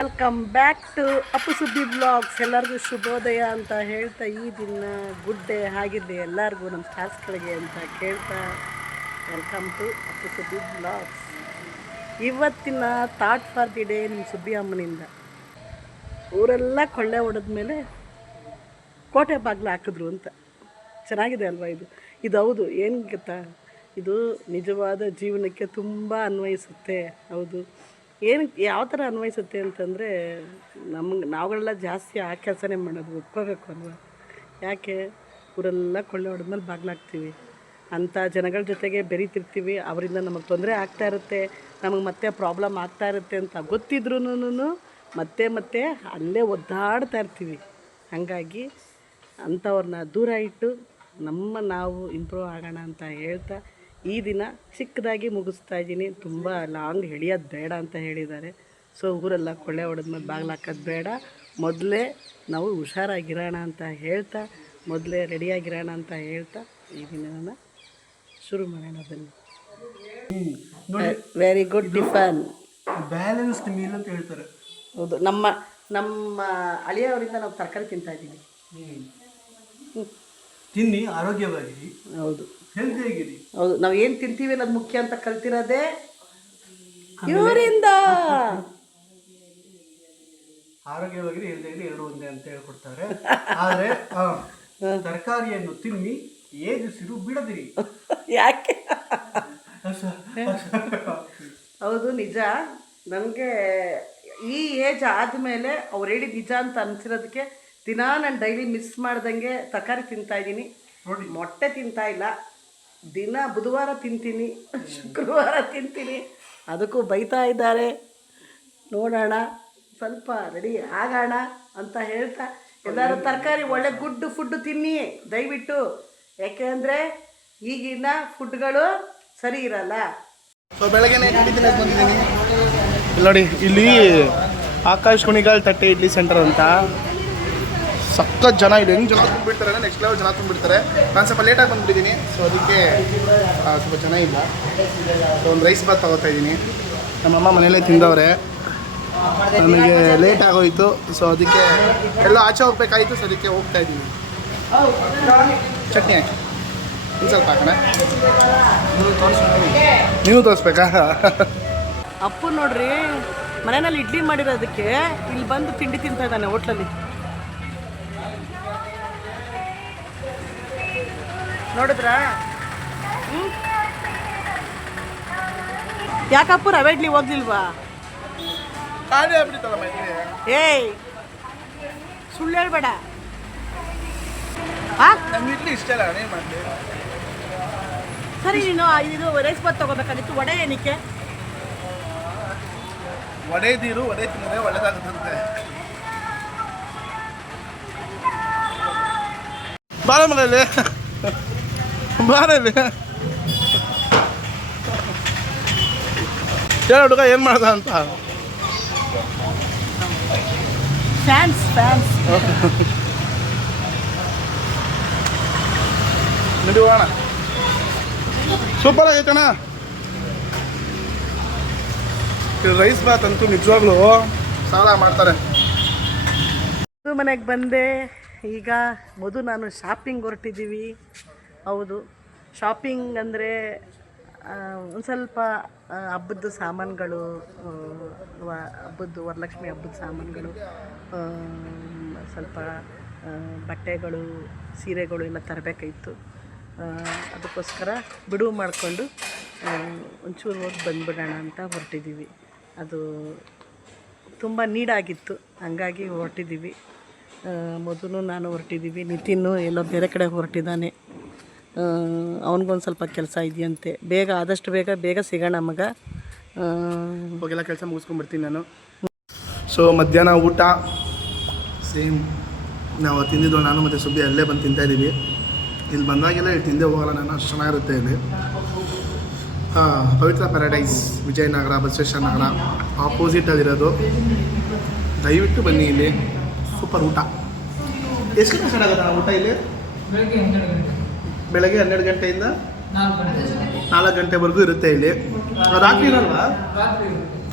Welcome back to Appu ಸುದ್ದಿ blogs. ಎಲ್ಲರಿಗೂ ಶುಭೋದಯ ಅಂತ ಹೇಳ್ತಾ ಈ ದಿನ ಗುಡ್ ಡೇ ಆಗಿದ್ದೆ ಎಲ್ಲರಿಗೂ ನಮ್ಮ ಸ್ಟಾರ್ಸ್ಗಳಿಗೆ ಅಂತ ಕೇಳ್ತಾ ವೆಲ್ಕಮ್ ಟು ಅಪ್ಪು ಸುದ್ದಿ ಬ್ಲಾಗ್ಸ್. ಇವತ್ತಿನ ಥಾಟ್ ಫಾರ್ ದಿ ಡೇ ನಿಮ್ಮ ಸುಬ್ಬಿ ಅಮ್ಮನಿಂದ. ಊರೆಲ್ಲ ಕೊಳ್ಳೆ ಹೊಡೆದ್ಮೇಲೆ ಕೋಟೆ ಬಾಗಿಲು ಹಾಕಿದ್ರು ಅಂತ. ಚೆನ್ನಾಗಿದೆ ಅಲ್ವಾ ಇದು? ಇದು ಹೌದು. ಏನು ಗೊತ್ತಾ, ಇದು ನಿಜವಾದ ಜೀವನಕ್ಕೆ ತುಂಬ ಅನ್ವಯಿಸುತ್ತೆ. ಹೌದು. ಏನು ಯಾವ ಥರ ಅನ್ವಯಿಸುತ್ತೆ ಅಂತಂದರೆ, ನಾವುಗಳೆಲ್ಲ ಜಾಸ್ತಿ ಆ ಕೆಲಸನೇ ಮಾಡೋದು, ಒಪ್ಕೋಬೇಕು ಅಲ್ವಾ? ಯಾಕೆ ಊರೆಲ್ಲ ಕೊಳ್ಳೆ ಹೊಡೆದ್ಮೇಲೆ ಬಾಗ್ಲಾಗ್ತೀವಿ, ಅಂಥ ಜನಗಳ ಜೊತೆಗೆ ಬೆರೀತಿರ್ತೀವಿ, ಅವರಿಂದ ನಮಗೆ ತೊಂದರೆ ಆಗ್ತಾ ಇರುತ್ತೆ, ನಮಗೆ ಮತ್ತೆ ಪ್ರಾಬ್ಲಮ್ ಆಗ್ತಾ ಇರುತ್ತೆ ಅಂತ ಗೊತ್ತಿದ್ರೂ ಮತ್ತೆ ಮತ್ತೆ ಅಲ್ಲೇ ಒದ್ದಾಡ್ತಾ ಇರ್ತೀವಿ. ಹಾಗಾಗಿ ಅಂಥವ್ರನ್ನ ದೂರ ಇಟ್ಟು ನಾವು ಇಂಪ್ರೂವ್ ಆಗೋಣ ಅಂತ ಹೇಳ್ತಾ ಈ ದಿನ ಚಿಕ್ಕದಾಗಿ ಮುಗಿಸ್ತಾ ಇದ್ದೀನಿ. ತುಂಬ ಲಾಂಗ್ ಎಳಿಯೋದು ಬೇಡ ಅಂತ ಹೇಳಿದ್ದಾರೆ. ಸೊ ಊರೆಲ್ಲ ಕೊಳ್ಳೆ ಹೊಡೆದ್ಮೇಲೆ ಬಾಗಿಲು ಹಾಕೋದು ಬೇಡ, ಮೊದಲೇ ನಾವು ಹುಷಾರಾಗಿರೋಣ ಅಂತ ಹೇಳ್ತಾ, ಮೊದಲೇ ರೆಡಿಯಾಗಿರೋಣ ಅಂತ ಹೇಳ್ತಾ ಈ ದಿನನ ಶುರು ಮಾಡೋಣ ಬನ್ನಿ. Very good tiffin, balanced meal ಅಂತ ಹೇಳ್ತಾರೆ. ಹೌದು. ನಮ್ಮ ಅಳಿಯವರಿಂದ ನಾವು ತರಕಾರಿ ತಿಂತಾಯಿದ್ದೀವಿ. ತಿನ್ನಿ, ಆರೋಗ್ಯವಾಗಿರಿ. ಹೌದು, ಹೆಲ್ದಿಯಾಗಿರಿ. ಹೌದು. ನಾವು ಏನು ತಿಂತೀವಿ ಅನ್ನೋದು ಮುಖ್ಯ ಅಂತ ಕಲ್ತಿರೋದೇ ಇವರಿಂದ. ಆರೋಗ್ಯವಾಗಿರಿ, ಹೆಲ್ದಿಯಾಗಿರಿ, ಎರಡು ಒಂದೇ ಅಂತ ಹೇಳ್ಕೊಡ್ತಾರೆ. ಆದರೆ ತರಕಾರಿಯನ್ನು ತಿನ್ನಿ, ಏಜಿಸಿರು ಬಿಡದಿರಿ. ಯಾಕೆ? ಹೌದು, ನಿಜ. ನನಗೆ ಈ ಏಜ್ ಆದಮೇಲೆ ಅವ್ರು ಹೇಳಿದ ನಿಜ ಅಂತ ಅನಿಸಿರೋದಕ್ಕೆ ದಿನ ನಾನು ಡೈಲಿ ಮಿಸ್ ಮಾಡ್ದಂಗೆ ತರಕಾರಿ ತಿಂತಾಯಿದ್ದೀನಿ. ಮೊಟ್ಟೆ ತಿಂತಾಯಿಲ್ಲ, ದಿನ ಬುಧವಾರ ತಿಂತೀನಿ, ಶುಕ್ರವಾರ ತಿಂತೀನಿ. ಅದಕ್ಕೂ ಬೈತಾ ಇದ್ದಾರೆ. ನೋಡೋಣ, ಸ್ವಲ್ಪ ರೆಡಿ ಆಗೋಣ ಅಂತ ಹೇಳ್ತಾ, ಎಲ್ಲರೂ ತರಕಾರಿ ಒಳ್ಳೆ ಗುಡ್ ಫುಡ್ ತಿನ್ನಿ ದಯವಿಟ್ಟು. ಯಾಕೆ ಅಂದರೆ ಈಗಿನ ಫುಡ್ಗಳು ಸರಿ ಇರಲ್ಲ. ಸೊ ಬೆಳಗ್ಗೆನೇ ಬಂದಿದ್ದೀನಿ. ನೋಡಿ, ಇಲ್ಲಿ ಆಕಾಶ್ ಕುಣಿಗಾಲ್ ತಟ್ಟೆ ಇಡ್ಲಿ ಸೆಂಟರ್ ಅಂತ ಸಖತ್ ಜನ ಇದೆ. ಹೆಂಗೆ ಜನ ತುಂಬಿಡ್ತಾರೆ, ನೆಕ್ಸ್ಟ್ ಲೆವೆಲ್ ಜನ ತುಂಬಿಡ್ತಾರೆ. ನಾನು ಸ್ವಲ್ಪ ಲೇಟಾಗಿ ಬಂದುಬಿಟ್ಟಿದ್ದೀನಿ, ಸೊ ಅದಕ್ಕೆ ಸ್ವಲ್ಪ ಜನ ಇಲ್ಲ. ಸೊ ಒಂದು ರೈಸ್ ಬಾತ್ ತಗೋತಾ ಇದ್ದೀನಿ. ನಮ್ಮಮ್ಮ ಮನೆಯಲ್ಲೇ ತಿಂದವ್ರೆ, ನನಗೆ ಲೇಟ್ ಆಗೋಯಿತು. ಸೊ ಅದಕ್ಕೆ ಎಲ್ಲ ಆಚೆ ಹೋಗ್ಬೇಕಾಯಿತು. ಸೊ ಅದಕ್ಕೆ ಹೋಗ್ತಾ ಇದ್ದೀನಿ. ಚಟ್ನಿ ಹಾಕಿ ಇನ್ನು ಸ್ವಲ್ಪ ಹಾಕೋಣ. ನೀವು ತೋರಿಸ್ಬೇಕಾ? ಅಪ್ಪು ನೋಡ್ರಿ, ಮನೆಯಲ್ಲಿ ಇಡ್ಲಿ ಮಾಡಿರೋದಕ್ಕೆ ಇಲ್ಲಿ ಬಂದು ತಿಂಡಿ ತಿಂತಾ ಇದ್ದಾನೆ ಹೋಟ್ಲಲ್ಲಿ. ನೋಡಿದ್ರಾ? ಯಾಕಪ್ಪು ರವೆ ಇಡ್ಲಿ ಹೋಗ್ಲಿಲ್ವಾ? ಏಯ್, ಸುಳ್ಳು ಹೇಳ್ಬೇಡ. ಇಡ್ಲಿ ಇಷ್ಟ ಇಲ್ಲ, ಅದೇ ಮಾಡಲಿ. ಸರಿ, ನೀನು ಇದು ರೈಸ್ ಬಾತ್ ತಗೋಬೇಕಾಗಿತ್ತು. ವಡೆ ಏನಕ್ಕೆ? ವಡೆ ನೀರು, ವಡೆ ತಿಂದರೆ ಒಳ್ಳೆದಾಗುತ್ತಂತೆ. ಬಾಳ ಮನೆಯಲ್ಲಿ ಬಾರಲ್ಲಿ ಹೇಳ ಹುಡುಗ ಏನು ಮಾಡ್ದ ಅಂತ. ಫ್ಯಾನ್ಸ್ ನಡಿಯೋಣ. ಸೂಪರ್ ಆಗೈತಣ್ಣ ರೈಸ್ ಬಾತ್ ಅಂತೂ. ನಿಜವಾಗ್ಲೂ ಸಾಲ ಮಾಡ್ತಾರೆ. ಮನೆಗೆ ಬಂದೆ ಈಗ. ನಾನು ಶಾಪಿಂಗ್ ಹೊರಟಿದ್ದೀವಿ. ಹೌದು, ಶಾಪಿಂಗ್ ಅಂದರೆ ಒಂದು ಸ್ವಲ್ಪ ಹಬ್ಬದ ಸಾಮಾನುಗಳು, ವರಲಕ್ಷ್ಮಿ ಹಬ್ಬದ ಸಾಮಾನುಗಳು, ಸ್ವಲ್ಪ ಬಟ್ಟೆಗಳು, ಸೀರೆಗಳು ಎಲ್ಲ ತರಬೇಕಾಯಿತು. ಅದಕ್ಕೋಸ್ಕರ ಬಿಡುವು ಮಾಡಿಕೊಂಡು ಒಂಚೂರು ಹೋಗಿ ಬಂದುಬಿಡೋಣ ಅಂತ ಹೊರಟಿದ್ದೀವಿ. ಅದು ತುಂಬ ನೀಡಾಗಿತ್ತು, ಹಾಗಾಗಿ ಹೊರಟಿದ್ದೀವಿ. ನಾನು ಹೊರಟಿದ್ದೀವಿ. ನಿತಿನ್ನು ಎಲ್ಲೋ ಬೇರೆ ಕಡೆ ಹೊರಟಿದ್ದಾನೆ. ಅವನಿಗೊಂದು ಸ್ವಲ್ಪ ಕೆಲಸ ಇದೆಯಂತೆ. ಆದಷ್ಟು ಬೇಗ ಸಿಗೋಣ ಮಗ. ಹೋಗೆಲ್ಲ ಕೆಲಸ ಮುಗಿಸ್ಕೊಂಡ್ಬಿಡ್ತೀನಿ ನಾನು. ಸೊ ಮಧ್ಯಾಹ್ನ ಊಟ ಸೇಮ್ ನಾವು ತಿಂದಿದ್ದು, ನಾನು ಮತ್ತು ಸುಬ್ಬಿ ಅಲ್ಲೇ ಬಂದು ತಿಂತಾಯಿದ್ದೀವಿ. ಇಲ್ಲಿ ಬಂದಾಗೆಲ್ಲ ಇಲ್ಲಿ ತಿಂದೆ ಹೋಗಲ್ಲ ನಾನು, ಅಷ್ಟು ಚೆನ್ನಾಗಿರುತ್ತೆ ಇಲ್ಲಿ. ಪವಿತ್ರ ಪ್ಯಾರಡೈಸ್, ವಿಜಯನಗರ, ಬಸವೇಶ್ವರ ನಗರ ಆಪೋಸಿಟಲ್ಲಿರೋದು. ದಯವಿಟ್ಟು ಬನ್ನಿ, ಇಲ್ಲಿ ಸೂಪರ್ ಊಟ. ಎಷ್ಟು ಗಂಟೆ ಸ್ಟಾರ್ಟ್ ಆಗುತ್ತೆ ಊಟ ಇಲ್ಲಿ? ಬೆಳಗ್ಗೆ 12 ಗಂಟೆಯಿಂದ 4 ಗಂಟೆವರೆಗೂ ಇರುತ್ತೆ ಇಲ್ಲಿ. ರಾತ್ರಿ ಇರಲ್ವಾ?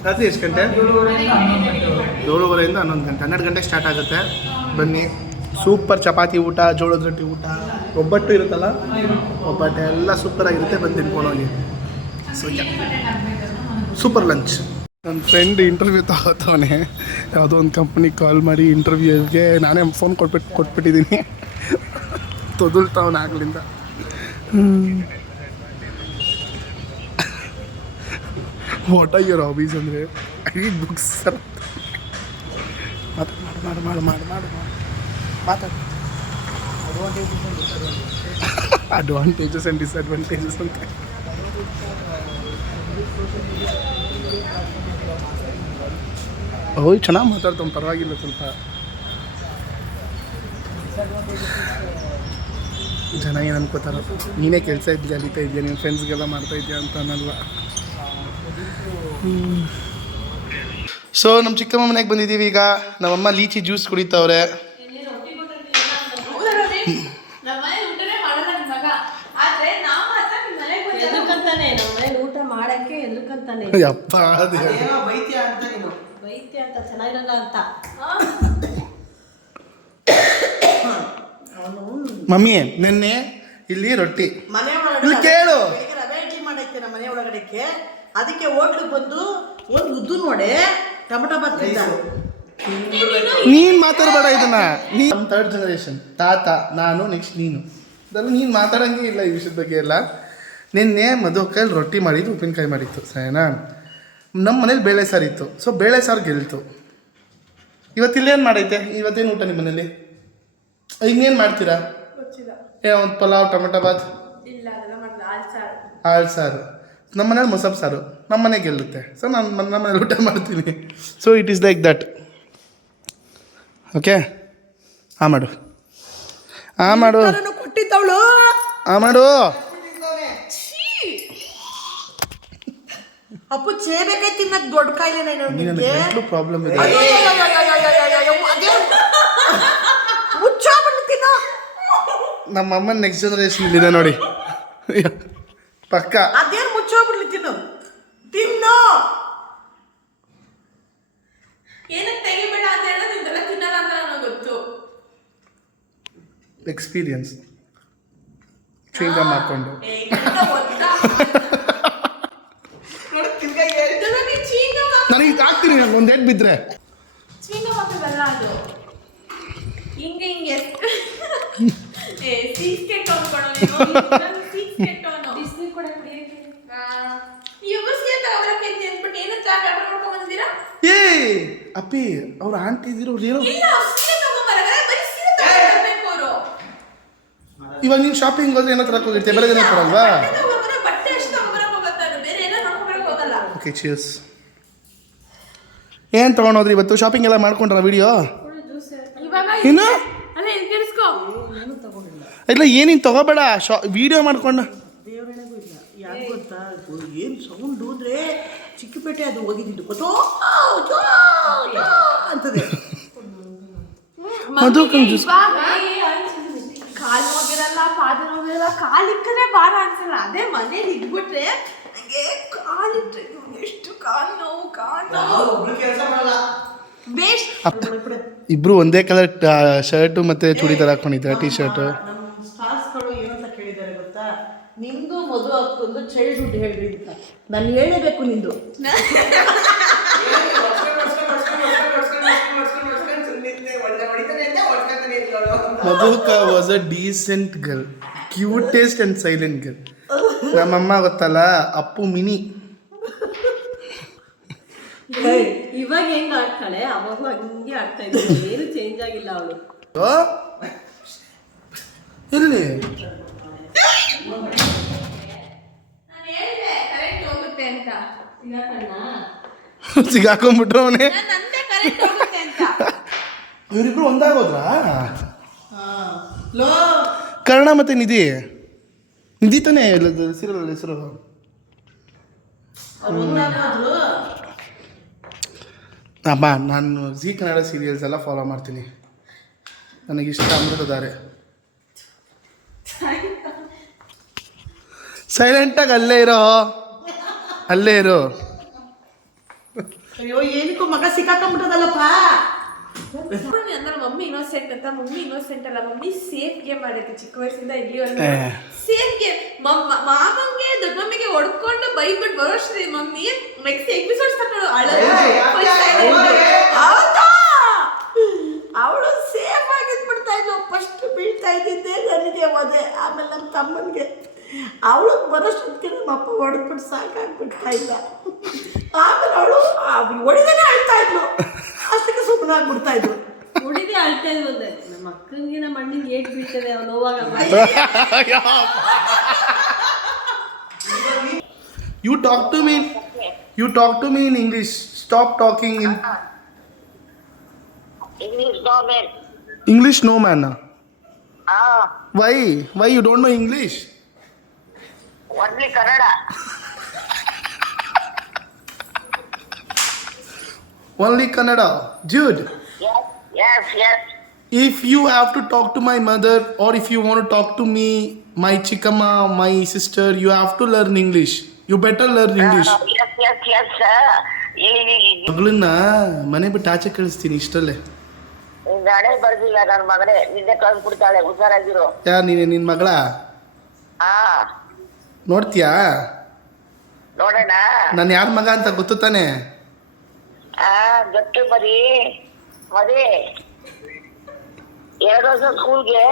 ರಾತ್ರಿ ಎಷ್ಟು ಗಂಟೆ? 7:30 11 ಗಂಟೆ, 12 ಗಂಟೆಗೆ ಸ್ಟಾರ್ಟ್ ಆಗುತ್ತೆ. ಬನ್ನಿ. ಸೂಪರ್ ಚಪಾತಿ ಊಟ, ಜೋಳದ ರೊಟ್ಟಿ ಊಟ, ಒಬ್ಬಟ್ಟು ಇರುತ್ತಲ್ಲ, ಒಬ್ಬಟ್ಟು ಎಲ್ಲ ಸೂಪರಾಗಿರುತ್ತೆ. ಬಂದು ತಿನ್ಕೊಂಡೋಗಿ. So super lunch. ನನ್ನ ಫ್ರೆಂಡ್ ಇಂಟರ್ವ್ಯೂ ತಗೋತವನೆ. ಯಾವುದೋ ಒಂದು ಕಂಪ್ನಿಗೆ ಕಾಲ್ ಮಾಡಿ ಇಂಟರ್ವ್ಯೂಗೆ ನಾನೇ ಫೋನ್ ಕೊಟ್ಬಿಟ್ಟಿದ್ದೀನಿ. ತೊದಲ್ತಾವನ ಆಗ್ಲಿಂದ. ವಾಟ್ ಆರ್ ಯುವರ್ ಹಾಬೀಸ್ ಅಂದರೆ ಐ ರೀಡ್ ಬುಕ್ಸ್ ಸರ್. ಮಾತಾಡು. ಅಡ್ವಾಂಟೇಜಸ್ ಆ್ಯಂಡ್ ಡಿಸ್ಅಡ್ವಾಂಟೇಜಸ್ ಅಂತ. ಓಯ್ ಚೆನ್ನಾಗಿ ಮಾತಾಡ್ತಾನೆ, ಪರವಾಗಿಲ್ಲ. ಸ್ವಲ್ಪ ಜನ ಏನು ಅನ್ಕೋತಾರೋ, ನೀನೇ ಕೆಲಸ ಇದೆಯಾ, ಅಲಿತಾ ಇದೆಯಾ, ನಿಮ್ಮ ಫ್ರೆಂಡ್ಸ್ಗೆಲ್ಲ ಮಾಡ್ತಾ ಇದೆಯಾ ಅಂತ ಅನ್ನಲ್ವ. ಸೊ ನಮ್ಮ ಚಿಕ್ಕಮ್ಮ ಮನೆಗೆ ಬಂದಿದ್ದೀವಿ ಈಗ. ನಮ್ಮಮ್ಮ ಲೀಚಿ ಜ್ಯೂಸ್ ಕುಡಿತವ್ರೆ. ಯಪ್ಪ ಮಮ್ಮಿ ನೆನ್ನೆ ಇಲ್ಲಿ ರೊಟ್ಟಿ ಇಲ್ಲಿ ಕೇಳು, ರವೆ ಇಡ್ಲಿ ಮಾಡೈತೆ ನಮ್ಮ ಮನೆ ಒಳಗಡೆಗೆ. ಅದಕ್ಕೆ ಹೋಟ್ಲಿಗೆ ಬಂದು ಒಂದು ಉದ್ದು ನೋಡಿ ಟೊಮಟೊ ಬರ್ತಿದ್ದ. ನೀನು ಮಾತಾಡಬೇಡ ಇದನ್ನ. ನಮ್ಮ 3rd ಜನರೇಷನ್, ತಾತ, ನಾನು, ನೆಕ್ಸ್ಟ್ ನೀನು. ಅದೆಲ್ಲ ನೀನು ಮಾತಾಡೋಂಗೆ ಇಲ್ಲ ಈ ವಿಷಯದ ಬಗ್ಗೆ ಎಲ್ಲ. ನಿನ್ನೆ ಮದುವೆ ಕೈಯಲ್ಲಿ ರೊಟ್ಟಿ ಮಾಡಿದ್ದು, ಉಪ್ಪಿನಕಾಯಿ ಮಾಡಿತ್ತು, ಸರಿನಾ? ನಮ್ಮ ಮನೇಲಿ ಬೇಳೆ ಸಾರು ಇತ್ತು. ಸೊ ಬೇಳೆ ಸಾರು ಗೆಲ್ತು. ಇವತ್ತಿಲ್ಲೇನು ಮಾಡೈತೆ? ಇವತ್ತೇನು ಊಟ ನಿಮ್ಮ ಮನೇಲಿ? ಇನ್ನೇನು ಮಾಡ್ತೀರಾ? ಒಂದು ಪಲಾವ್, ಟೊಮೆಟೊ ಬಾತ್, ಹಾಳು ಸಾರು. ನಮ್ಮ ಮನೇಲಿ ಮೊಸರು ಸಾರು. ನಮ್ಮ ಮನೆಗೆ ಗೆಲ್ಲುತ್ತೆ. ಸೊ ನಾನು ನಮ್ಮ ಮನೇಲಿ ಊಟ ಮಾಡ್ತೀನಿ. So it is like that. Okay, ಮಾಡು ಕೊಟ್ಟಿದ್ದವಳು ಮಾಡು. ಅಪ್ಪು ಚೇಬೇಕಾಯ್ ತಿನ್ನಕ್ ದೊಡ್ಡ ಕಾಯಿಲೆ ಪ್ರಾಬ್ಲಮ್ ಇದೆ. ನಮ್ಮ ಅಮ್ಮನ ನೆಕ್ಸ್ಟ್ ಜನರೇಷನ್ ಇದೆ ನೋಡಿ, ಪಕ್ಕ. ಅದೇನು ಮುಚ್ಚೋಗ್ಬಿಡ್ಲಿ, ತಿನ್ನು. ಏನಕ್ಕೆ ತೆಗಿಬೇಡ ಅಂತ ಹೇಳಿದ್ರೆ ನಿಮ್ದೆಲ್ಲ ತಿನ್ನಲ್ಲ ಅಂತ ನನಗೆ ಗೊತ್ತು. ಎಕ್ಸ್ಪೀರಿಯನ್ಸ್ ಚೀಂಗಮ್ ಹಾಕೊಂಡು ನನಗೆ ಹಾಕ್ತೀನಿ. ನಂಗೆ ಒಂದು ಏಟ್ ಬಿದ್ದರೆ ಚೀಂಗಮ್ ಹಾಕೋದಲ್ಲ ಅದು. ಹಿಂಗೆ ಸೀಸ್ ಕೆಟ್ಟು ಅನ್ಕೊಳ್ಳೋ ನೀವು. ಸೀಸ್ ಕೆಟ್ಟವನು ಬಿಸಿಲು ಕೂಡ ಕುಡಿಯಕ್ಕೆ ಯುವಸ್ಗೆ ತಗೊಳಕ್ಕೆ ಅಂದ್ಬಿಟ್ಟು ಏನು ಚಾಕ್ ಆರ್ಡರ್ ಮಾಡ್ಕೊಂಡು ಬಂದಿದ್ದೀರಾ? ಅಪ್ಪಿ ಅವ್ರ ಆಂಟಿ ಇದಿರೋ ಏನೋ. ಇಲ್ಲ, ಸೀರೆ ತಗೊಂಬರಲ್ಲ, ಬರೀ ಸೀರೆ ತಗೊಂಬರಬೇಕು ಅವರು. ಇವಾಗ ನೀವು ಶಾಪಿಂಗ್ ಹೋದ್ರೆ ಏನೋ ತರಕ್ಕೆ ಹೋಗಿರ್ತೀಯ, ಬೇರೆ ಏನೋ ತರಲ್ವಾ? ಬಟ್ಟೆ ಅಷ್ಟು ತಗೊಂಬರಕ್ಕೆ ಹೋಗುತ್ತೆ, ಬೇರೆ ಏನೋ ನೋಡ್ಕೊಂಬರಕ್ಕೆ ಹೋಗಲ್ಲ. ಓಕೆ, ಚೀರ್ಸ್. ಏನು ತೊಗೊಂಡೋದ್ರಿ ಇವತ್ತು? ಶಾಪಿಂಗ್ ಎಲ್ಲ ಮಾಡ್ಕೊಂಡ್ರ ವಿಡಿಯೋ? ಇನ್ನು ಅಲ್ಲ ಏನು ಕೇಳಿಸ್ಕೊ. ಇಲ್ಲ ಏನಿನ್ ತಗೋಬೇಡ, ವಿಡಿಯೋ ಮಾಡ್ಕೊಂಡು. ದೇವರಣೆಗೂ ಇಲ್ಲ. ಯಾಕೆ ಗೊತ್ತಾ, ಏನು ಸೌಂಡು ಅಂದರೆ ಚಿಕ್ಕಪೇಟೆ ಅದು ಹೋಗಿದ್ದು ಗೊತ್ತೋ ಅಂತದೆ. ಮಧು ಕಾಲು ನೋವಿರಲ್ಲ, ಪಾದ ನೋವಿರಲ್ಲ, ಕಾಲಿಕ್ಕನೇ ಭಾರ ಅನ್ಸಲ್ಲ. ಅದೇ ಮನೇಲಿ ಇದ್ಬಿಟ್ರೆ ನನಗೆ ಕಾಲಿಟ್ರೆ ಎಷ್ಟು ಕಾಲು ನೋವು. ಇಬ್ರು ಒಂದೇ ಕಲರ್ ಶರ್ಟು ಮತ್ತೆ ಚೂಡಿದಾರ್ ಹಾಕೊಂಡಿದ್ದಾರೆ, ಟೀ ಶರ್ಟ್. ನಮ್ಮ ಸ್ಟಾರ್ಸ್ಗಳು ಏನಂತ ಕೇಳಿದ್ದಾರೆ ಗೊತ್ತಾ, ನಿಂದು ಮದುವೆ ಹಾಕೊಂಡು ಚೈಲ್ಡ್ಹುಡ್ ಹೇಳ್ರಿ ಅಂತ. ನಾನು ಹೇಳಬೇಕು ನಿಂದು. Madhuka was a decent girl, cutest and silent girl. ನಮ್ಮಮ್ಮ ಗೊತ್ತಲ್ಲ, ಅಪ್ಪು ಮಿನಿ. ಇವಾಗ ಹೆಂಗ್ ಆಡ್ತಾಳೆ, ಅವಾಗ ಹಂಗೆ ಆಡ್ತಾ ಇದ್ದಾಳೆ. ಏನು ಚೇಂಜ್ ಆಗಿಲ್ಲ ಅವಳು. ಎಲ್ಲಿ ನಾನು ಹೇಳಿದೆ ಕರೆಂಟ್ ಹೋಗುತ್ತೆ ಅಂತ. ಸಿಗಾಕೊಂಡ್ಬಿಟ್ರು ಅವನೇ. ನಂದೇ ಕರೆಂಟ್ ಹೋಗುತ್ತೆ ಅಂತ. ಇವರಿಬ್ರು ಒಂದಾಗೋದ್ರಾ? ಕರ್ಣ ಮತ್ತೆ ನಿಧಿ ತಾನೇ ಸೀರಿಯಲ್ ಹೆಸರು. ಅಮ್ಮ ನಾನು ಜೀ ಕನ್ನಡ ಸೀರಿಯಲ್ಸ್ ಎಲ್ಲ ಫಾಲೋ ಮಾಡ್ತೀನಿ. ನನಗಿಷ್ಟ ಅಮೃತಧಾರೆ. ಸೈಲೆಂಟಾಗಿ ಅಲ್ಲೇ ಇರೋ. ಅಯ್ಯೋ ಏನಕ್ಕೂ ಮಗ ಸಿಕ್ಕಾಕೊಂಡ್ಬಿಟ್ಟದಲ್ಲಪ್ಪ. ಅಂದ್ರೆ ಮಮ್ಮಿ ಇನ್ನೋಸೆಂಟ್ ಅಂತ. ಮಮ್ಮಿ ಇನ್ನೋಸೆಂಟ್ ಅಲ್ಲ, ಮಮ್ಮಿ ಸೇಫ್ ಗೇಮ್ ಮಾಡೈತೆ ಚಿಕ್ಕ ವಯಸ್ಸಿಂದ ಇಲ್ಲಿವರೆಗೂ. Safe game. ಮಾಮಂಗೆ ದೊಡ್ಡ ಮಮ್ಮಿಗೆ ಹೊಡ್ಕೊಂಡು ಬೈಬಿಟ್ಟು ಬರೋಷ್ಟ್ರಿ ಮಮ್ಮಿ ನೆಕ್ಸ್ಟ್ ಎಪಿಸೋಡ್ಸ್ ತಗೊಂಡು ಹೌದಾ ಅವಳು ಸೇಫ್ ಆಗಿದ್ಬಿಡ್ತಾ ಇದ್ಲು. ಫಸ್ಟ್ ಬೀಳ್ತಾ ಇದ್ದಿದ್ದೆ ನನಗೆ ಒದೆ, ಆಮೇಲೆ ನಮ್ಮ ತಮ್ಮನಿಗೆ. ಅವಳು ಬರೋಷ್ಟೊತ್ತಿಗೆ ನಮ್ಮ ಅಪ್ಪ ಹೊಡೆದ್ಬಿಟ್ಟು ಸಾಕಾಗ್ಬಿಡ್ತಾ ಇದ್ದ. ಆಮೇಲೆ ಅವಳು ಹೊಡಿದೇನೆ ಅಳ್ತಾ ಇದ್ಲು, ಅಷ್ಟಕ್ಕೆ ಸುಮ್ಮನೆ ಆಗ್ಬಿಡ್ತಾ ಇದ್ಲು. ಹುಡುಗಿ ಅಳ್ತಾ ಇದ್ದೆ, ನಮ್ಮ ಅಕ್ಕನಿಗೆ ನಮ್ಮ ಅಣ್ಣಿಗೆ ಏಟ್ ಬೀಳ್ತದೆ ಅವ್ನು ನೋವಾಗ. You talk to me. You talk to me in English. Stop talking in English no man. English. No man. Ah, Why? Why you don't know English? only Kannada. Only Kannada. Dude, Yes, yes, yes. if you have to talk to my mother or if you want to talk to me, my chikama, my sister, you have to learn English. You better learn English. Yes, yes, yes, sir. ಇಲ್ಲಿ ಮಗಳನ್ನ ಮನೆ ಬಿಟ್ಟು ಆಚೆ ಕಳಿಸ್ತೀನಿ ಇಷ್ಟಲ್ಲೇ. ನಿನ್ನ ಹಣೆ ಬರ್ದಿಲ್ಲ ನನ್ನ ಮಗನೇ, ನಿನ್ನೆ ಕಳ್ಸ್ಬಿಡ್ತಾಳೆ, ಹುಷಾರಾಗಿರು. ಯಾರು ನೀನೆ ನಿನ್ನ ಮಗಳ? ಹಾ, ನೋಡ್ತೀಯಾ ನೋಡೋಣ. ನಾನು ಯಾರ ಮಗ ಅಂತ ಗೊತ್ತು ತಾನೆ? ಹಾ, ಗೊತ್ತು ಮದಿ. 2 ವರ್ಷ ಸ್ಕೂಲ್ಗೆ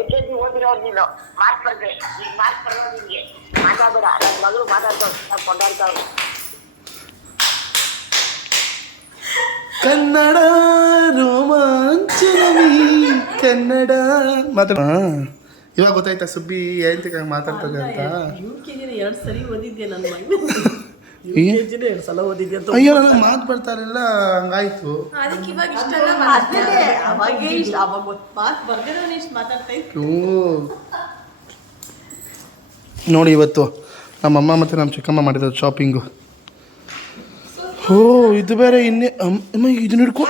LKG ಓದಿರೋದು ನೀನು. ಮಾತು ಬರ್ದೆ, ಈಗ ಮಾತು ಬರೋದು ನಿನ್ಗೆ. ಮಾತಾಡಬೇಡ, ನನ್ನ ಮಗಳು ಮಾತಾಡ್ತಾವ್ ಕೊಂಡಾಡ್ತಾವ್ರು. ಕನ್ನಡ ರೋಮಾಂಚನವಿ ಕನ್ನಡ ಮಾತಾಡ. ಇವಾಗ ಗೊತ್ತಾಯ್ತಾ ಸುಬ್ಬಿ ಏಂತ ಮಾತಾಡ್ತದೆ ಅಂತ? UKG 2 ಸರಿ ಓದಿದ್ದೆ ನನ್ನ ಮಗನ. UKG 2 ಸಲ ಓದಿದ್ದೆ ಅಂತ. ಅಯ್ಯೋ ನನಗೆ ಮಾತು ಬರ್ತಾರಿಲ್ಲ, ಹಂಗಾಯ್ತು. ಅದಕ್ಕೆ ಇವಾಗ ಇಷ್ಟ ಅಲ್ಲ ಅದೇ ಅವಾಗೇ ಇಷ್ಟ, ಅವಾಗ ಮಾತು ಬರ್ದಿರೋನು ಇಷ್ಟು ಮಾತಾಡ್ತಾ ಇತ್ತು. ನೋಡಿ ಇವತ್ತು ನಮ್ಮಮ್ಮ ಮತ್ತು ನಮ್ಮ ಚಿಕ್ಕಮ್ಮ ಮಾಡಿರೋದು ಶಾಪಿಂಗು. ಓ ಇದು ಬೇರೆ ಇನ್ನೇ ಅಮ್ಮ ಇದನ್ನ ಹಿಡ್ಕೊ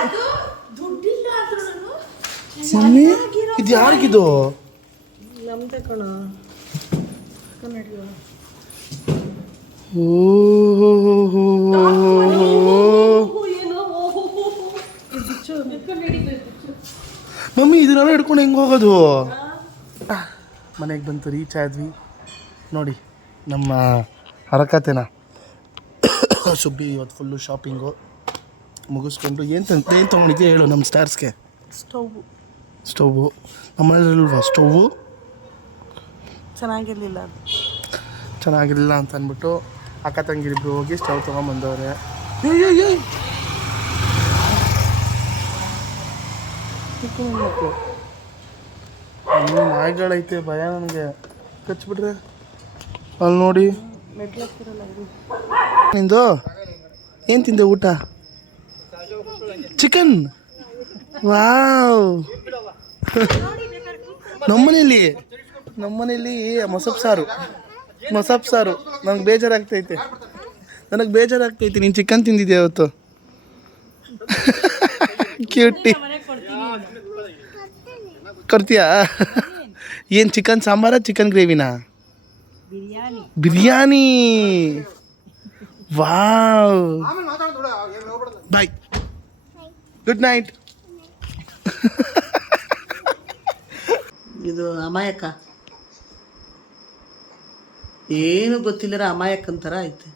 ದುಡ್ಡಿಲ್ಲ ಆದ್ರೂ ಮಮ್ಮಿ. ಇದು ಯಾರಿಗಿದು? ನಮ್ದೇ ಕಣ ಕನ್ನಡಿಗ. ಓ ಏನೋ ಮಮ್ಮಿ ಇದನ್ನೆಲ್ಲ ಹಿಡ್ಕೊಂಡು ಹೆಂಗೆ ಹೋಗೋದು? ಮನೆಗೆ ಬಂತು, ರೀಚ್ ಆದ್ವಿ. ನೋಡಿ ನಮ್ಮ ಹರಕತೆನ ಸುಬ್ಬಿ ಇವತ್ತು ಫುಲ್ಲು ಶಾಪಿಂಗು ಮುಗಿಸ್ಕೊಂಡು ಏನು ತೊಗೊಂಡಿದ್ಯಾ ಹೇಳು ನಮ್ಮ ಸ್ಟಾರ್ಸ್ಗೆ? Stove ನಮ್ಮನೇಲಿಲ್ವಾ stove? ಚೆನ್ನಾಗಿರ್ಲಿಲ್ಲ ಅದು. ಚೆನ್ನಾಗಿರಲಿಲ್ಲ ಅಂತ ಅಂದ್ಬಿಟ್ಟು ಅಕ್ಕ ತಂಗಿರಿಬ್ರು ಹೋಗಿ ಸ್ಟವ್ ತೊಗೊಂಬಂದವ್ರೆ. ಮಕ್ಕಳು ಅಲ್ಲಿ ನಾಯಿಗಳೈತೆ, ಭಯ ನನಗೆ, ಕಚ್ಬಿಟ್ರೆ. ಅಲ್ಲಿ ನೋಡಿ ನಿಂದು ಏನು ತಿಂದೆ ಊಟ? ಚಿಕನ್. ವಾವ್. ನಮ್ಮನೇಲಿ ಮೊಸಪ್ ಸಾರು ನನಗೆ ಬೇಜಾರಾಗ್ತೈತೆ. ನೀನು ಚಿಕನ್ ತಿಂದಿದ್ಯಾ ಇವತ್ತು? ಕ್ಯೂಟಿ. ಕೊಡ್ತೀಯಾ? ಏನು ಚಿಕನ್ ಸಾಂಬಾರ ಚಿಕನ್ ಗ್ರೇವಿನಾ? ಬಿರಿಯಾನಿ. ವಾವ್. ಬಾಯ್, ಗುಡ್ ನೈಟ್. ಇದು ಅಮಾಯಕ, ಏನು ಗೊತ್ತಿಲ್ಲರ ಅಮಾಯಕಂತರ ಐತೆ.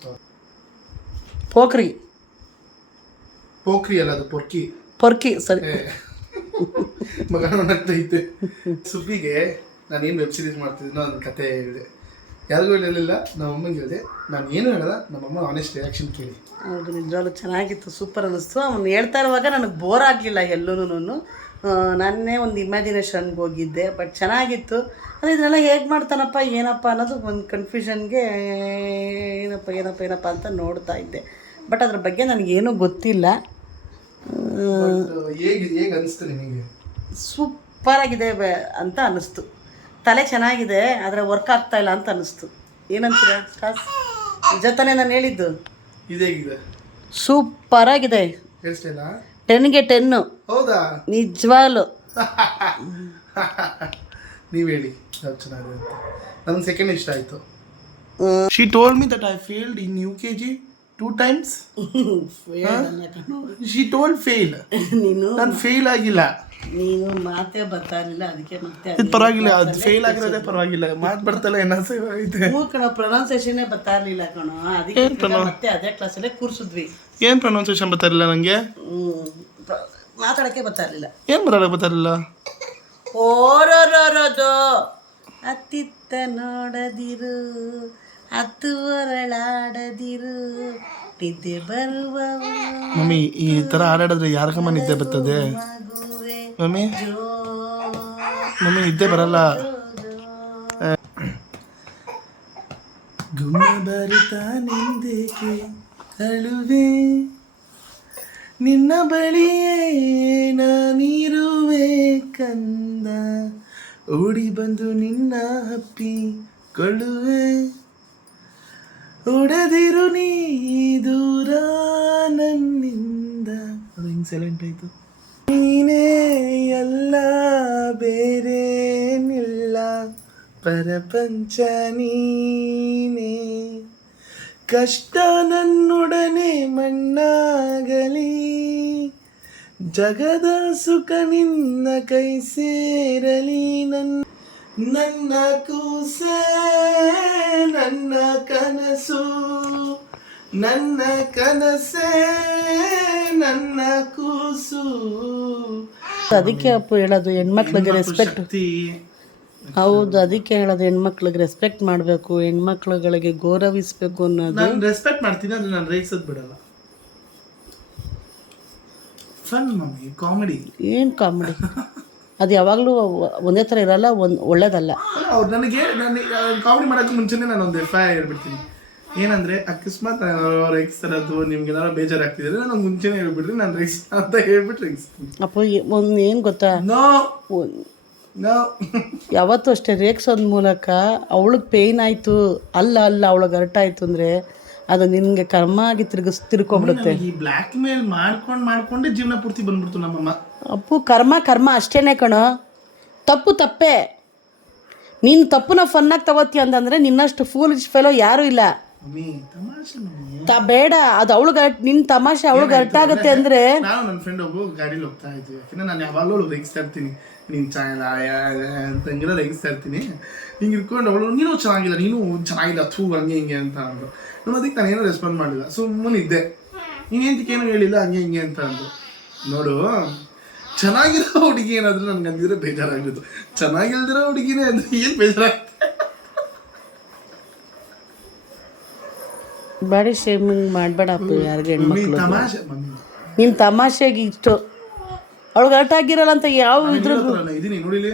ಪೋಖ್ರಿ ಪೋಖ್ರಿ ಅಲ್ಲ, ಅದು ಪೊರ್ಕಿ ಸರಿ. ಮಗ ನಗ್ತೈತೆ. ಸುಬ್ಬಿಗೆ ನಾನೇನು ವೆಬ್ ಸೀರೀಸ್ ಮಾಡ್ತಿದ್ದೀನೋ ಒಂದು ಕತೆ ಹೇಳಿದೆ. ಯಾರಿಗೂ ಹೇಳಿರಲಿಲ್ಲ, ನಮ್ಮಮ್ಮಂಗೆ ಹೇಳಿದೆ. ನಾನು ಏನು ಹೇಳಲ್ಲ, ನಮ್ಮಮ್ಮ ಆನೆಸ್ಟ್ ರಿಯಾಕ್ಷನ್ ಕೇಳಿ. ಹೌದು, ನಿಜವಾಗ್ಲೂ ಚೆನ್ನಾಗಿತ್ತು, ಸೂಪರ್ ಅನ್ನಿಸ್ತು. ಅವನು ಹೇಳ್ತಾ ಇರುವಾಗ ನನಗೆ ಬೋರ್ ಆಗಲಿಲ್ಲ ಎಲ್ಲೂ. ನಾನೇ ಒಂದು ಇಮ್ಯಾಜಿನೇಷನ್ಗೆ ಹೋಗಿದ್ದೆ, ಬಟ್ ಚೆನ್ನಾಗಿತ್ತು. ಅಂದರೆ ಇದನ್ನೆಲ್ಲ ಹೇಗೆ ಮಾಡ್ತಾನಪ್ಪ ಏನಪ್ಪ ಅನ್ನೋದು ಒಂದು ಕನ್ಫ್ಯೂಷನ್ಗೆ ಏನಪ್ಪ ಅಂತ ನೋಡ್ತಾ ಇದ್ದೆ. ಬಟ್ ಅದ್ರ ಬಗ್ಗೆ ನನಗೇನೂ ಗೊತ್ತಿಲ್ಲ. ಹೇಗೆ ಅನಿಸ್ತು ನಿಮಗೆ? ಸೂಪರಾಗಿದೆ ಅಂತ ಅನ್ನಿಸ್ತು. ತಲೆ ಚೆನ್ನಾಗಿದೆ, ಆದರೆ ವರ್ಕ್ ಆಗ್ತಾ ಇಲ್ಲ ಅಂತ ಅನ್ನಿಸ್ತು. ಏನಂತೀರ ಕಾಸ್? ನಿಜ ತಾನೇ ನಾನು ಹೇಳಿದ್ದು? ಇದೇಗಿದೆ, ಸೂಪರಾಗಿದೆ. ಹೇಳ್ತಿಲ್ಲ 10ಗೆ 10. ಹೌದಾ? ನಿಜವಾಗ್ಲು ನೀವು ಹೇಳಿ ಯಾವ್ದು ಚೆನ್ನಾಗಿದೆ ಅಂತ. ನನಗೆ ಸೆಕೆಂಡ್ ಇಷ್ಟ ಆಯಿತು. She told me that I failed in UKG 2 times? Fail ಕಣೋ. She told fail. ನೀನು ನಾನು ಫೇಲ್ ಆಗಿಲ್ಲ. ನೀನು ಮಾತೇ ಬರ್ತಾ ಇರಲಿಲ್ಲ, ಅದಕ್ಕೆ ಮತ್ತೆ ಇದು ಪರವಾಗಿಲ್ಲ, ಅದು ಫೇಲ್ ಆಗಿರೋದೇ ಪರವಾಗಿಲ್ಲ. ಮಾತು ಬರ್ತಲ್ಲ ಏನೋ ಐತೆ. ಕಣೋ, ಪ್ರೊನೌನ್ಸಿಯೇಷನೇ ಬರ್ತಾ ಇರಲಿಲ್ಲ ಕಣೋ, ಅದಕ್ಕೆ ಮತ್ತೆ ಅದೇ ಕ್ಲಾಸಲ್ಲೇ ಕೂರಿಸಿದ್ವಿ. ಏನು ಪ್ರೊನೌನ್ಸಿಯೇಷನ್ ಬರ್ತಾರಿಲ್ಲ ನನಗೆ, ಮಾತಾಡೋಕ್ಕೆ ಬರ್ತಾ ಇರಲಿಲ್ಲ. ಏನು ಬರ್ತಾರಿಲ್ಲ. ಓರೋರೋರೋದು ಅತ್ತಿತ್ತ ನೋಡದಿರು, ಹತ್ತು ಹೊರಳಾಡದಿರು, ನಿದ್ದೆ ಬರುವ ಮಮ್ಮಿ ಈ ಥರ ಹಾಡಾಡಿದ್ರೆ ಯಾರಿಗಮ್ಮ ನಿದ್ದೆ ಬರ್ತದೆ ಮಗುವೆ ಮಮ್ಮಿ? ಮಮ್ಮಿ ನಿದ್ದೆ ಬರಲ್ಲ. ಗುಮ್ಮ ಬರುತ್ತಾ ನಿಂದೇಕೆ ಅಳುವೆ, ನಿನ್ನ ಬಳಿಯೇ ನಾನಿರುವೆ ಕಂದ, ಓಡಿ ಬಂದು ನಿನ್ನ ಹಪ್ಪಿ ಕೊಳ್ಳುವೆ, ಓಡದಿರು ನೀ ದೂರ ನನ್ನಿಂದ. ಅದು ಹಿಂಗೆ ಸೈಲೆಂಟ್ ಆಯಿತು. ನೀನೇ ಎಲ್ಲ ಬೇರೇನಿಲ್ಲ, ಪರಪಂಚ ನೀನೇ, ಕಷ್ಟ ನನ್ನೊಡನೆ ಮಣ್ಣಾಗಲಿ, ಜಗದ ಸುಖ ನಿನ್ನ ಕೈ ಸೇರಲಿ, ನನ್ನ ಕೂಸೆ ನನ್ನ ಕನಸು, ನನ್ನ ಕನಸೇ ನನ್ನ ಕೂಸು. ಅದಕ್ಕೆ ಅಪ್ಪು ಹೇಳೋದು ಹೆಣ್ಮಕ್ಳಿಗೆ ರೆಸ್ಪೆಕ್ಟ್. ಹೌದು, ಅದಕ್ಕೆ ಹೇಳೋದು ಹೆಣ್ಮಕ್ಳಿಗೆ ರೆಸ್ಪೆಕ್ಟ್ ಮಾಡಬೇಕು, ಹೆಣ್ಮಕ್ಳುಗಳಿಗೆ ಗೌರವಿಸ್ಬೇಕು ಅನ್ನೋದು. ನಾನು ರೆಸ್ಪೆಕ್ಟ್ ಮಾಡ್ತೀನಿ, ಅದು ನಾನು ರೇಗ್ಸೋದು ಬಿಡಲ್ಲ. Fun mummy, comedy. ಏನು ಕಾಮಿಡಿ? ಅದು ಯಾವಾಗಲೂ ಒಂದೇ ಥರ ಇರಲ್ಲ, ಒಳ್ಳೇದಲ್ಲ. ಅವ್ರು ನನಗೆ ಕಾಮಿಡಿ ಮಾಡೋಕ್ಕೆ ಮುಂಚೆನೇ ನಾನು ಒಂದು FIR ಹೇಳ್ಬಿಡ್ತೀನಿ. ಏನಂದರೆ ಅಕಸ್ಮಾತ್ ಅವ್ರು ರೇಗಿಸ್ತಾರದು ನಿಮ್ಗೆ ಏನಾದ್ರು ಬೇಜಾರಾಗ್ತಿದ್ರೆ ನಾನು ಮುಂಚೆನೇ ಹೇಳ್ಬಿಡ್ರಿ, ನಾನು ರೇಗಿಸ್ ಅಂತ ಹೇಳ್ಬಿಟ್ಟು ರೇಗಿಸ್ತೀನಿ. ಅಪ್ಪ ಒಂದು ಏನು ಗೊತ್ತಾ, ನೋ ನೋ ಯಾವತ್ತೂ ಅಷ್ಟೇ ರೇಗ್ಸೋದ್ ಮೂಲಕ ಅವಳಿಗೆ ಪೇಯ್ನ್ ಆಯಿತು, ಅಲ್ಲ ಅವಳಿಗೆ ಹರ್ಟ್ ಆಯಿತು ಅಂದರೆ ಅದು ನಿನಗೆ ಕರ್ಮ ಆಗಿ ತಿರ್ಕೊಬಿಡುತ್ತೆ. ಈ ಬ್ಲ್ಯಾಕ್ ಮೇಲ್ ಮಾಡ್ಕೊಂಡೇ ಜೀವನ ಪೂರ್ತಿ ಬಂದ್ಬಿಡ್ತು ನಮ್ಮಮ್ಮ. ಅಪ್ಪು ಕರ್ಮ ಅಷ್ಟೇನೆ ಕಣೋ, ತಪ್ಪೇ. ನೀನು ತಪ್ಪನ್ನ ಫನ್ನಾಗಿ ತಗೋತೀಯ ಅಂತಂದರೆ ನಿನ್ನಷ್ಟು ಫೂಲಿಶ್ ಫೆಲೋ ಯಾರೂ ಇಲ್ಲ. ಮಮ್ಮಿ ತಮಾಷೆ ಮಮ್ಮಿ, ಬೇಡ, ಅದು ಅವಳಿಗೆ ನಿನ್ನ ತಮಾಷೆ ಅವಳಿಗೆ ಹರ್ಟ್ ಆಗುತ್ತೆ ಅಂದರೆ. ನಾನು ನನ್ನ ಫ್ರೆಂಡ್ ಒಬ್ಬ ಗಾಡೀಲಿ ಹೋಗ್ತಾ ಇದ್ವಿ, ಯಾಕಂದ್ರೆ ನಾನು ಯಾವಾಗಲೂ ರೇಗಿಸ್ತಾ ಇರ್ತೀನಿ, ನೀನು ಅಂತ ಹಿಂಗೆಲ್ಲ ರೇಗಿಸ್ತಾ ಇರ್ತೀನಿ. ಹಿಂಗೆ ಇಟ್ಕೊಂಡು ಅವಳು ನೀನು ಚೆನ್ನಾಗಿಲ್ಲ, ನೀನು ಚೆನ್ನಾಗಿಲ್ಲ, ಥೂ ಹಂಗೆ ಹಿಂಗೆ ಅಂತ ಅಂದರು. ನಾನು ಅದಕ್ಕೆ ನಾನೇನು ರೆಸ್ಪಾಂಡ್ ಮಾಡಲಿಲ್ಲ, ಸುಮ್ಮನೆ ಇದ್ದೆ. ನೀನೇಂತಕ್ಕೆ ಏನು ಹೇಳಿಲ್ಲ ಹಂಗೆ ಹಿಂಗೆ ಅಂತ ಅಂದರು. ನೋಡು, ಚೆನ್ನಾಗಿರೋ ಹುಡುಗಿ ಏನಾದರೂ ನನಗೆ ಅಂದಿದ್ರೆ ಬೇಜಾರಾಗಿತ್ತು, ಚೆನ್ನಾಗಿಲ್ದಿರೋ ಹುಡುಗಿನೇ ಅಂದರೆ ಏನು ಬೇಜಾರಾಗುತ್ತೆ. ಬಾಡಿ ಶೇಮಿಂಗ್ ಮಾಡಬೇಡಪ್ಪ ಯಾರಿಗೆ ಹೆಣ್ಮಕ್ಳು. ತಮಾಷೆ ಮಮ್ಮಿ, ನಿನ್ನ ತಮಾಷೆಗೆ ಇಷ್ಟು ಅವಳಿಗೆ ಹರ್ಟ್ ಆಗಿರಲ್ಲ ಅಂತ ಯಾವ ಇದ್ರ ಇದೀನಿ ನೋಡಿಲಿ.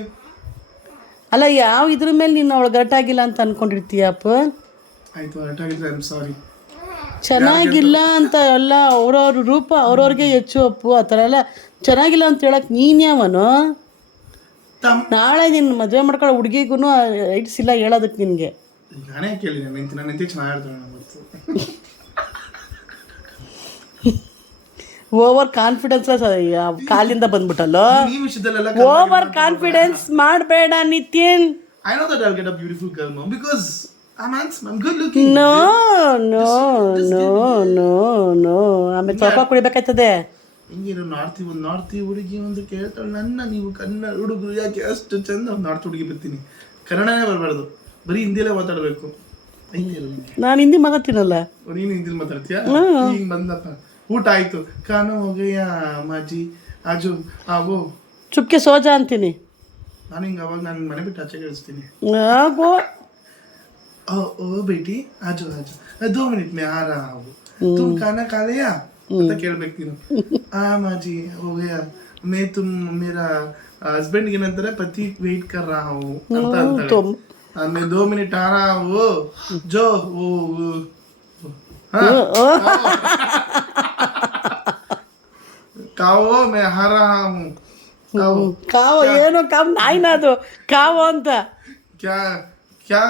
ಅಲ್ಲ, ಯಾವ ಇದ್ರ ಮೇಲೆ ನೀನು ಅವಳಿಗೆ ಹರ್ಟ್ ಆಗಿಲ್ಲ ಅಂತ ಅನ್ಕೊಂಡಿರ್ತೀಯಪ್ಪ. ಆಯಿತು, ಹರ್ಟ್ ಆಗಿದ್ರೆ ಐ ಆಮ್ ಸಾರಿ. ಚೆನ್ನಾಗಿಲ್ಲ ಅಂತ ಎಲ್ಲ ಅವ್ರವ್ರ ರೂಪ ಅವ್ರವ್ರಿಗೆ ಹೆಚ್ಚು ಅಪ್ಪು. ಆ ಥರ ಎಲ್ಲ ಚೆನ್ನಾಗಿಲ್ಲ ಅಂತ ಹೇಳಕ್ಕೆ ನೀನು ಯಾವನು? ನಾಳೆ ನಿನ್ನ ಮದುವೆ ಮಾಡ್ಕೊಳ್ಳೋ ಹುಡುಗಿಗೂ ರೈಟ್ಸ್ ಇಲ್ಲ ಹೇಳೋದಕ್ಕೆ ನಿನಗೆ. ನಾನೇ ಕೇಳಿ ನನ್ನ ನೆಂತಿ ಚೆನ್ನಾಗಿರ್ತಾಳೆ ಗೊತ್ತು. ಓವರ್ ಕಾನ್ಫಿಡೆನ್ಸ್ ಕಾಲಿಂದ ಬಂದ್ಬಿಟ್ಟಲ್ಲೋ. ಈ ವಿಷಯದಲ್ಲೆಲ್ಲ ಓವರ್ ಕಾನ್ಫಿಡೆನ್ಸ್ ಮಾಡಬೇಡ Nitin. I know that I'll get a beautiful girl, mom, because I'm handsome, I'm good looking. No ಆಮೇಲೆ ಸ್ವಲ್ಪ ಕುಡಿಬೇಕಾಯ್ತದೆ. ಹಿಂಗೇನು ನಾರ್ತಿ ಹುಡುಗಿ ಒಂದು ಕೇಳ್ತಾಳೆ ನನ್ನ, ನೀವು ಕನ್ನಡ ಹುಡುಗರು ಯಾಕೆ ಅಷ್ಟು ಚಂದ. ಒಂದು ನಾರ್ತ್ ಹುಡುಗಿ ಬರ್ತೀನಿ, ಕನ್ನಡನೇ ಬರಬಾರ್ದು, ಬರೀ ಹಿಂದಿಲೇ ಮಾತಾಡಬೇಕು. ನಾನು ಹಿಂದಿ ಮಾತಾಡ್ತೀನಲ್ಲ. ನೀನು ಹಿಂದಿಲಿ ಮಾತಾಡ್ತೀಯಾ? ಹಿಂಗೆ ಬಂದಪ್ಪ, ಊಟ ಆಯ್ತು, ಕಾನು ಹೋಗಯ್ಯ ಮಾಜಿ ಆಜು ಆಗೋ ಚುಪ್ಕೆ ಸೋಜಾ ಅಂತೀನಿ ನಾನು. ಹಿಂಗೆ ಅವಾಗ ನಾನು ಮನೆ ಬಿಟ್ಟು ಆಚೆ ಕಳಿಸ್ತೀನಿ. ಆಗೋ ओ बेटी आजो 2 मिनट में आ रहा हूँ, तुम खाना खा लिया ಅಂತ ಕೇಳ್ಬೇಕು ನೀನು. ಮಾಜಿ हो गया, मैं तुम मेरा हस्बैंड के नंतर पति वेट कर रहा हूँ ಅಂತ ಅಂತಾಳೆ. मैं 2 मिनट आ रहा हूँ जो वो ಕಾವೋ मैं आ रहा हूँ. ಕಾವೋ ಏನೋ ಕಾವ್ ನಾಯಿನ ಅದು ಕಾವೋ ಅಂತ. ಕ್ಯಾ ಕ್ಯಾ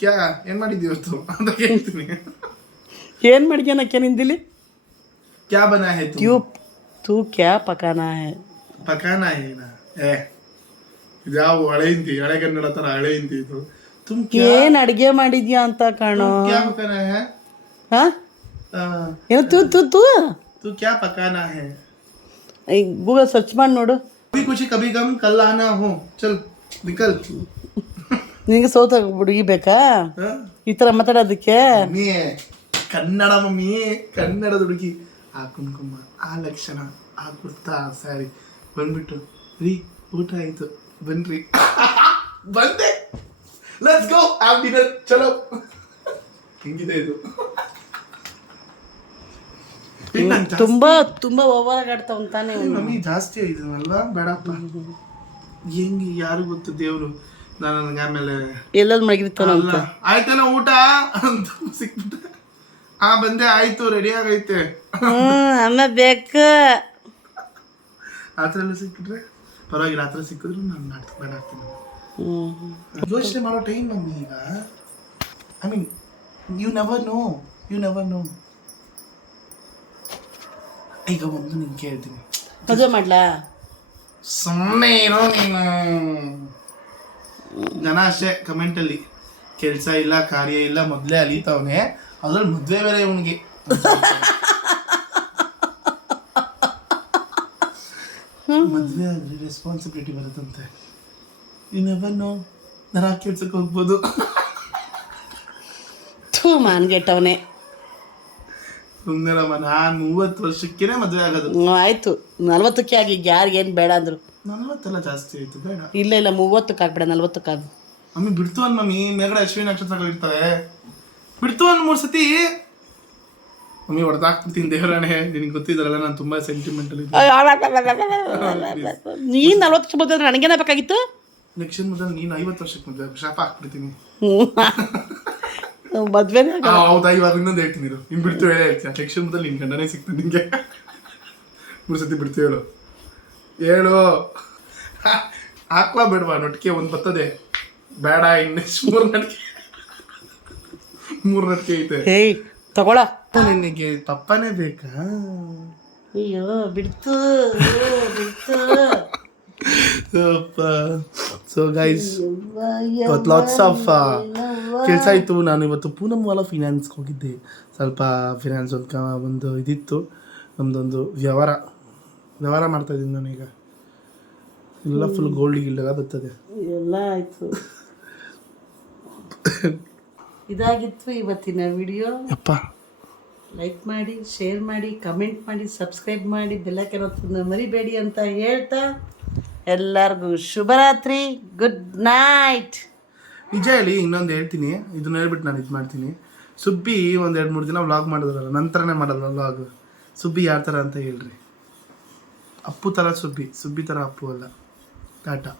ಕ್ಯಾ ಏನು ಮಾಡಿದ್ದೀವಿ ಇವತ್ತು ಅಂತ ಕೇಳ್ತೀನಿ. ಏನು ಮಾಡಿದ್ಯಾ ನಕ್ಕೆ ನಿಂದಿಲಿ? क्या बना है तू क्या पकाना है? पकाना है ना ಇದ್ಯಾವ ಹಳೆ ಹಿಂದಿ, ಹಳೆ ಕನ್ನಡ ತರ ಹಳೆ ಹಿಂದಿ ಇದು. ಏನ್ ಅಡಿಗೆ ಮಾಡಿದ್ಯಾ ಅಂತ ಕಾಣೋ. क्या पकाना है? ಹಾ ಏನು ತೂ ತೂ ತೂ तू क्या पकाना है ಗೂಗಲ್ ಸರ್ಚ್ ಮಾಡಿ ನೋಡು. कभी कुछ कभी गम कल आना हो चल निकल ನಿನಗೆ ಸೋತ ಹುಡುಗಿ ಬೇಕಾ ಈ ಥರ ಮಾತಾಡೋದಕ್ಕೆ? ಮಮ್ಮಿ ಕನ್ನಡ ಮಮ್ಮಿ, ಕನ್ನಡದ ಹುಡುಗಿ. ಆ ಕುಂಕುಮ, ಆ ಲಕ್ಷಣ, ಆ ಕುರ್ತಾ ಸ್ಯಾರಿ ಬಂದ್ಬಿಟ್ಟು ರೀ ಊಟ ಆಯ್ತು ಬನ್ರಿ ಬಂದೆ ಲೆಟ್ಸ್ ಗೋ ಹ್ಯಾವ್ ಡಿನ್ನರ್ ಚಲೋ. ಹಿಂಗಿದೆ ಇದು. ತುಂಬಾ ತುಂಬಾ ಓವರ್ ಆಡ್ತಾವ್ ತಾನೆ. ಮಮ್ಮಿ ಜಾಸ್ತಿ ಆಯ್ತು ಅಲ್ವಾ? ಬೇಡಪ್ಪ. ಹೆಂಗೆ ಯಾರು ಗೊತ್ತು ದೇವ್ರು. ನಾನು ನನಗೆ ಆಮೇಲೆ ಎಲ್ಲದ್ ಮಡಗಿರ್ತಾನ ಅಲ್ಲ ಆಯ್ತೇನ ಊಟ ಅಂತ ಸಿಕ್ಬಿಟ್ರೆ ಬಂದೆ ಆಯ್ತು ರೆಡಿ ಆಗೈತೆ ಅಮ್ಮ ಬೇಕು ಆ ಥರ ಎಲ್ಲ ಸಿಕ್ಬಿಟ್ರೆ ಪರವಾಗಿಲ್ಲ. ಆ ಥರ ಸಿಕ್ಕಿದ್ರು ನಾನು ನಾಟಕ ಬೇಡ ಆಗ್ತೀನಿ. ಯೋಚನೆ ಮಾಡೋ ಟೈಮ್ ಮಮ್ಮಿ ಈಗ. I mean you never know. ಈಗ ಒಂದು ನಿನ್ ಕೇಳ್ತೀನಿ, ಮದುವೆ ಮಾಡ್ಲಾ? ಸುಮ್ಮನೆ ಏನೋ ನೀನು. ಜನ ಅಷ್ಟೇ ಕಮೆಂಟಲ್ಲಿ ಕೆಲಸ ಇಲ್ಲ ಕಾರ್ಯ ಇಲ್ಲ ಮೊದಲೇ ಅಲಿತಾವನೆ, ಅದ್ರಲ್ಲಿ ಮದುವೆ ಬೇರೆ ಇವನಿಗೆ. ಮದುವೆ ಆದ್ರೆ ರೆಸ್ಪಾನ್ಸಿಬಿಲಿಟಿ ಬರುತ್ತಂತೆ. ಇನ್ನೆವನ್ನೋ ನರ ಕೆಲ್ಸಕ್ಕೆ ಹೋಗ್ಬೋದು. ಥೂ ಮಾನ್ಗೆಟ್ಟವನೇ. ಸುಮ್ಮನೆ ನಾನು 30 ವರ್ಷಕ್ಕೇನೆ ಮದುವೆ ಆಗೋದು. ಆಯ್ತು 40ಕ್ಕೆ ಆಗಿ ಯಾರಿಗೇನು ಬೇಡ ಅಂದ್ರು. 40 ಜಾಸ್ತಿ ಆಯ್ತು ಬೇಡ. ಇಲ್ಲ 30ಕ್ಕೆ ಆಗ್ಬೇಡ 40ಕ್ಕೆ ಮಮ್ಮಿ ಬಿಡ್ತು ಅಂದ್ ಮಮ್ಮಿ, ಮೇಗಡೆ ಅಶ್ವಿನಿ ನಕ್ಷತ್ರಗಳು ಇರ್ತವೆ, ಬಿಡ್ತು ಅಂದ್ 3 ಸತಿ ಮಮ್ಮಿ ಹೊಡೆದಾಕ್ಬಿಡ್ತೀನಿ ದೇವರಾಣೆ. ನಿನಗೆ ಗೊತ್ತಿದ್ದಾರಲ್ಲ ನಾನು ತುಂಬಾ ಸೆಂಟಿಮೆಂಟಲ್ ಇದ್ದೆ. ನೀನು 40 ವರ್ಷ ಮದುವೆ ಆದ್ರೆ ನನಗೇನ ಬೇಕಾಗಿತ್ತು? ನೆಕ್ಸ್ಟ್ ಮೊದಲು ನೀನು 50 ವರ್ಷಕ್ಕೆ ಮದುವೆ ಶಾಪ ಹಾಕ್ಬಿಡ್ತೀನಿ. ಮದ್ವೆನೇ ಹೌದಾ? ಇವಾಗ ಇನ್ನೊಂದು ಹೇಳ್ತೀನಿ ಇರು. ಇನ್ ಬಿಡ್ತು ಹೇಳೇ ಹೇಳ್ತೀನಿ. ನೆಕ್ಸ್ಟ್ ಮೊದಲು ನಿನ್ ಗಂಡನೇ ಸಿಗ್ತಾನೆ ನಿಂಗೆ. 3 ಸತಿ ಬಿಡ್ತು ಹೇಳು ಹಾಕ್ವಾ ಬೇಡವಾ? ನೊಟ್ಟಿಗೆ ಒಂದು ಬರ್ತದೆ ಬೇಡ. ಇನ್ನೆಷ್ಟು 3 ನಟಿಕೆ ಐತೆ. ಹೇಯ್ ತಗೊಳ. ನಿನಗೆ ಪಪ್ಪನೇ ಬೇಕಾ? ಅಯ್ಯೋ ಬಿಡ್ತು. ಸೊ ಗೈಸ್ ಇವತ್ತು ಲಾಟ್ಸ್ ಆಫ್ ಕೆಲಸ ಇತ್ತು. ನಾನು ಇವತ್ತು ಪೂನಮ್ ವಾಲ ಫಿನಾನ್ಸ್ಗೆ ಹೋಗಿದ್ದೆ. ಸ್ವಲ್ಪ ಫಿನಾನ್ಸ್ ಒಂದು ಇದಿತ್ತು, ನಮ್ಮದೊಂದು ವ್ಯವಹಾರ ಮಾಡ್ತಾಯಿದ್ದೀನಿ ನಾನೀಗ. ಎಲ್ಲ ಫುಲ್ ಗೋಲ್ಡಿಗೆಲ್ಲ ಬರ್ತದೆ ಎಲ್ಲ ಆಯಿತು. ಇದಾಗಿತ್ತು ಇವತ್ತಿನ ವಿಡಿಯೋ. ಅಪ್ಪ ಲೈಕ್ ಮಾಡಿ, ಶೇರ್ ಮಾಡಿ, ಕಮೆಂಟ್ ಮಾಡಿ, ಸಬ್ಸ್ಕ್ರೈಬ್ ಮಾಡಿ, ಬೆಲ್ಲೈಕನ್ ಒತ್ತೋದನ್ನ ಮರಿಬೇಡಿ ಅಂತ ಹೇಳ್ತಾ ಎಲ್ಲರಿಗೂ ಶುಭರಾತ್ರಿ, ಗುಡ್ ನೈಟ್. ನಿಜ ಹೇಳಿ ಇನ್ನೊಂದು ಹೇಳ್ತೀನಿ, ಇದನ್ನ ಹೇಳ್ಬಿಟ್ಟು ನಾನು ಇದು ಮಾಡ್ತೀನಿ. ಸುಬ್ಬಿ ಒಂದು 2-3 ದಿನ ವ್ಲಾಗ್ ಮಾಡಿದ್ರಲ್ಲ, ನಂತರನೇ ಮಾಡೋಲ್ಲ ವ್ಲಾಗ್. ಸುಬ್ಬಿ ಯಾವ ಥರ ಅಂತ ಹೇಳ್ರಿ. ಅಪ್ಪು ಥರ ಸುಬ್ಬಿ ಥರ ಅಪ್ಪು ಅಲ್ಲ. ಟಾಟಾ.